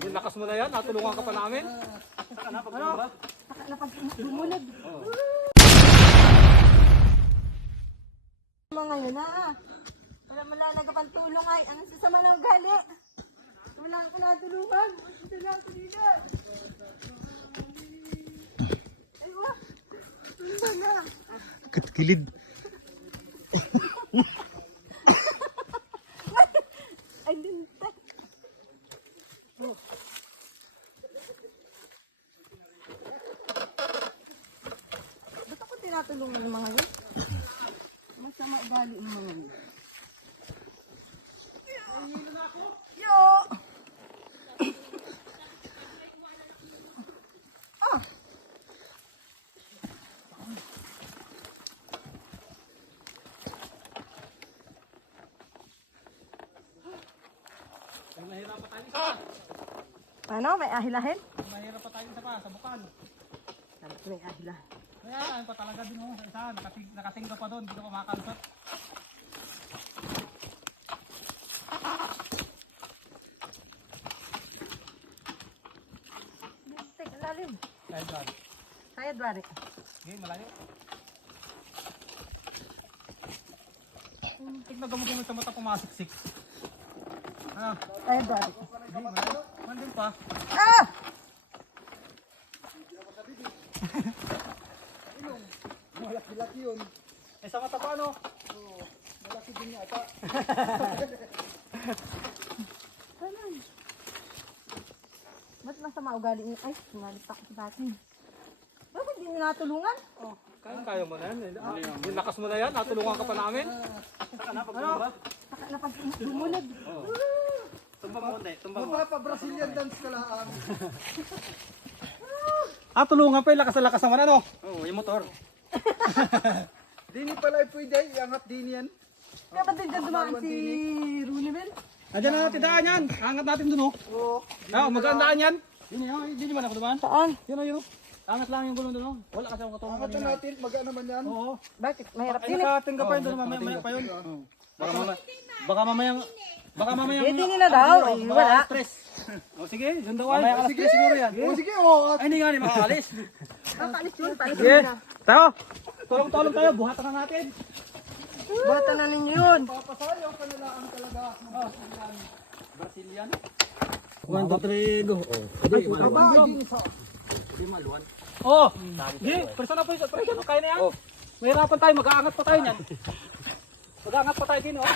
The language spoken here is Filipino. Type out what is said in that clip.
Yung lakas mo na yan, natulungan ka pa namin. Saka na pag lumunod. Mga yun na. Wala nagkapantulong ay. Anong sasama ng gali? Wala ka natulungan. Ito lang, tuligan. Ay, wah. Tulungan na. Katkilid. Ay, lintay. Ba't ako tinatulungan ng mga yun? Masama ugali ng mga yun. Yo! Ah! Mahirap pa tayo isa. Ano? May ahilahin? Mahirap pa tayo isa pa, sa bukan. May ahilahin. Kaya yan pa talaga din mo sa isa, nakating ka pa doon, dito ka makakalusot. Teka, lalim. Kaya dyan. Kaya dwari. Okay, malayo. Tignan gamugin sa mata pumasiksik. Ano? Kaya dwari. Hindi, malayo. Mandin pa. Ah! Malaki-laki yun. Eh sa mata pa ano? Oo, malaki din yata. Tanan. Ba't masama ugali niya? Ay, sumalit ako sa batin. Bakit hindi niyo natulungan? Oh, kaya mo na yan. Yung lakas mo na yan, natulungan ka pa namin. Saka na pag lumunod. Tumba mo, hindi. Tumba mo. Mapapa-Brazilian dance ka lang. Ah, tulungan pa yung lakas naman ano? Oo, yung motor. Dini pala pwede, iangat din yan. Kaya ba't din dyan dumaan si Runibel? Nandiyan na natin daan yan. Angat natin dun oh. Oo. Ah, magandaan daan yan. Yun yun, hindi naman ako dumaan. Saan? Yun o, yun o. Angat lang yung gulong dun o. Wala kasi akong katulong Angatan natin, maga naman yan. Oo. Bakit? Mahirap Ay, din eh. nakating ka pa yun doon, mamaya pa yun. Baka mamayang... Eh, dini na daw. Ay, wala. Stress. O sige, doon daw ay. Mamaya Sige, siguro yan. Oo, sige, oo. Ay, hindi nga ni makakalis. Kakalis yun. Palis Sige, na. tayo. Tulong-tulong tayo, buhatan na natin. Bata na ninyo yun. Papasayaw ka na lang talaga. Brazilian. 1, 2, 3, go. Aba, dini sa... Oo. Sige, presa na po yun. Presa na, kaya na yan. Mahirapan tayo, mag-aangat pa tayo niyan. Mag-aangat pa tayo din, oh.